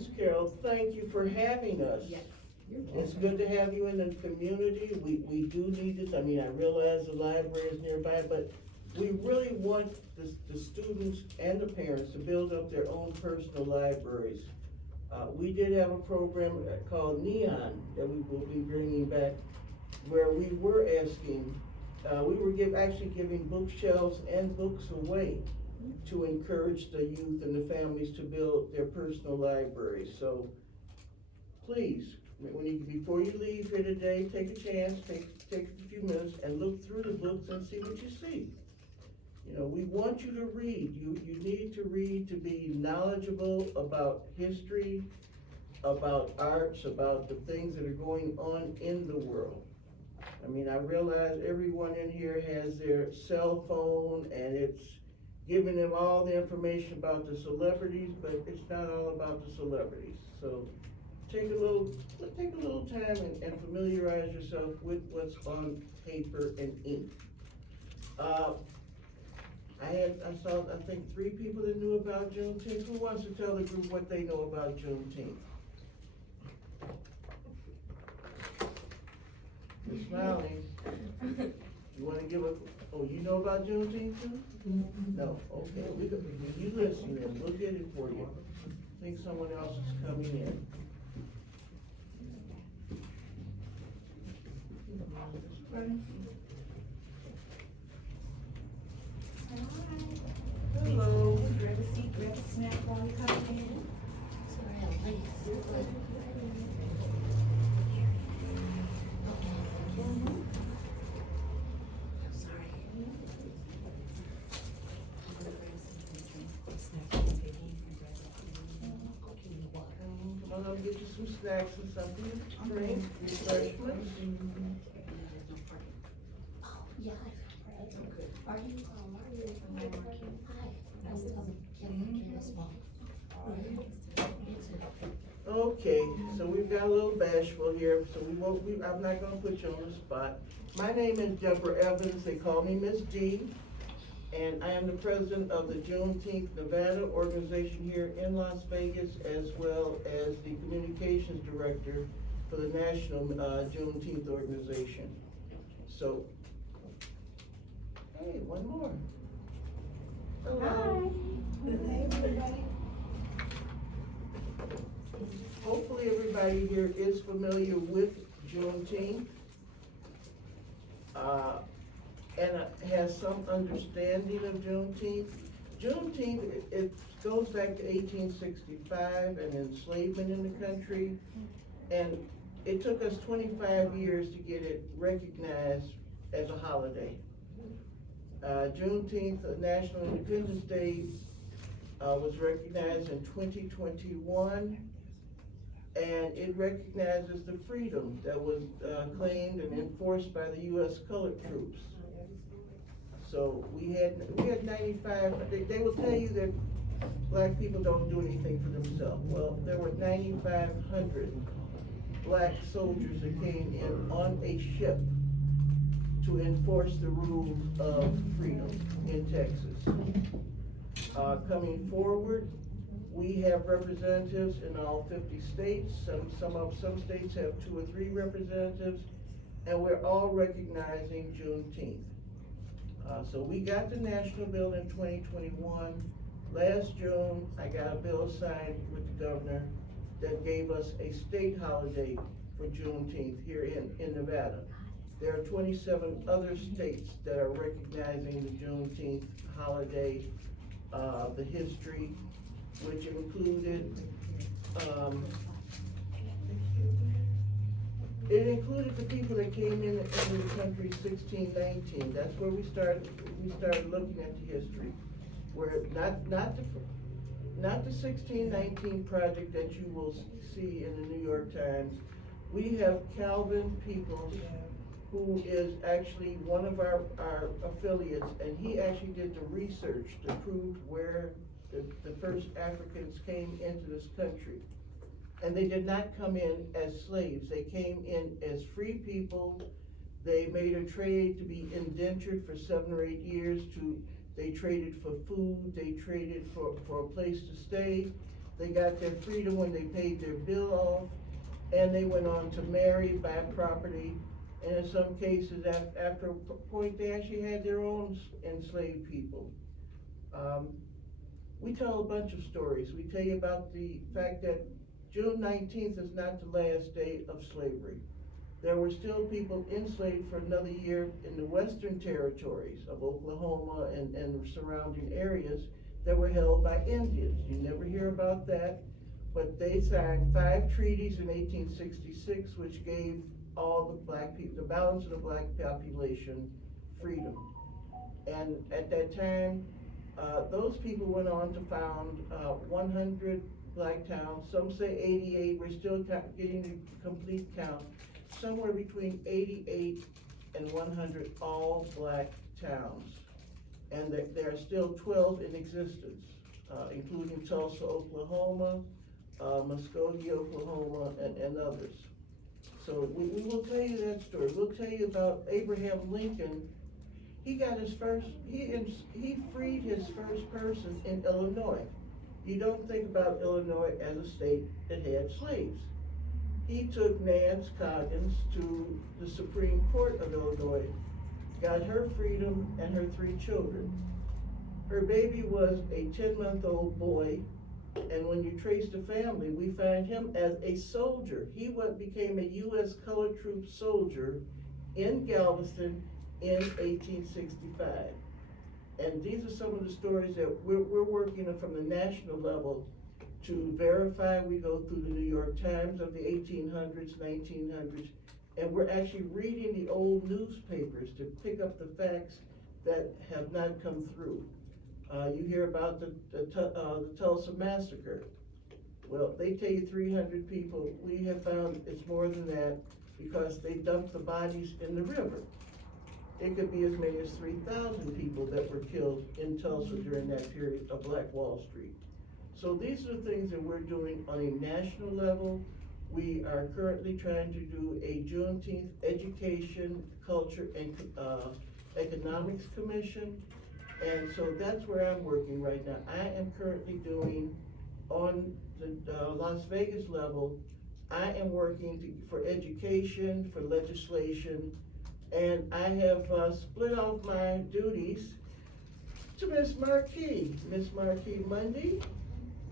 Ms. Carol, thank you for having us. Yes. It's good to have you in the community. We do need this. I mean, I realize the library is nearby, but we really want the students and the parents to build up their own personal libraries. We did have a program called Neon that we will be bringing back, where we were asking, we were actually giving bookshelves and books away to encourage the youth and the families to build their personal libraries. So please, before you leave here today, take a chance, take a few minutes and look through the books and see what you see. You know, we want you to read. You need to read to be knowledgeable about history, about arts, about the things that are going on in the world. I mean, I realize everyone in here has their cell phone and it's giving them all the information about the celebrities, but it's not all about the celebrities. So take a little time and familiarize yourself with what's on paper and ink. I saw, I think, 3 people that knew about Juneteenth. Who wants to tell the group what they know about Juneteenth? You're smiling. You wanna give a, oh, you know about Juneteenth too? No, okay, you listen then, we'll get it for you. I think someone else is coming in. Hello. Grab a seat, grab a snack while you come in. Well, I'll get you some snacks and something to drink, refreshments. Oh, yeah, are you Okay, so we've got a little bashful here, so I'm not gonna put you on the spot. My name is Deborah Evans, they call me Miss D, and I am the president of the Juneteenth Nevada organization here in Las Vegas, as well as the communications director for the National Juneteenth organization. So, hey, one more. Hello. Hey, everybody. Hopefully everybody here is familiar with Juneteenth, and has some understanding of Juneteenth. Juneteenth, it goes back to 1865 and enslavement in the country, and it took us 25 years to get it recognized as a holiday. Juneteenth, National Independence Day, was recognized in 2021, and it recognizes the freedom that was claimed and enforced by the U.S. colored troops. So we had 95, they will tell you that black people don't do anything for themselves. Well, there were 9,500 black soldiers that came in on a ship to enforce the rules of freedom in Texas. Coming forward, we have representatives in all 50 states. Some states have 2 or 3 representatives, and we're all recognizing Juneteenth. So we got the national bill in 2021. Last June, I got a bill signed with the governor that gave us a state holiday for Juneteenth here in Nevada. There are 27 other states that are recognizing the Juneteenth holiday, the history, which included, it included the people that came into the country 1619. That's where we started looking at the history. Where not the 1619 project that you will see in the New York Times. We have Calvin Peoples, who is actually one of our affiliates, and he actually did the research to prove where the first Africans came into this country. And they did not come in as slaves. They came in as free people. They made a trade to be indentured for 7 or 8 years. They traded for food, they traded for a place to stay. They got their freedom when they paid their bill off, and they went on to marry, buy property, and in some cases, after a point, they actually had their own enslaved people. We tell a bunch of stories. We tell you about the fact that June 19th is not the last day of slavery. There were still people enslaved for another year in the western territories of Oklahoma and the surrounding areas that were held by Indians. You never hear about that, but they signed 5 treaties in 1866, which gave all the black people, the balance of the black population, freedom. And at that time, those people went on to found 100 black towns. Some say 88. We're still getting the complete count. Somewhere between 88 and 100 all black towns. And there are still 12 in existence, including Tulsa, Oklahoma, Muskogee, Oklahoma, and others. So we will tell you that story. We'll tell you about Abraham Lincoln. He got his first, he freed his first person in Illinois. You don't think about Illinois as a state that had slaves. He took Nance Coggins to the Supreme Court of Illinois, got her freedom and her 3 children. Her baby was a 10-month-old boy, and when you trace the family, we find him as a soldier. He became a U.S. Colored Troop soldier in Galveston in 1865. And these are some of the stories that we're working on from the national level to verify. We go through the New York Times of the 1800s, 1900s, and we're actually reading the old newspapers to pick up the facts that have not come through. You hear about the Tulsa massacre. Well, they tell you 300 people. We have found it's more than that because they dumped the bodies in the river. It could be as many as 3,000 people that were killed in Tulsa during that period of Black Wall Street. So these are things that we're doing on a national level. We are currently trying to do a Juneteenth Education, Culture, and Economics Commission. And so that's where I'm working right now. I am currently doing, on the Las Vegas level, I am working for education, for legislation, and I have split off my duties to Miss Marquis. Miss Marquis Mundy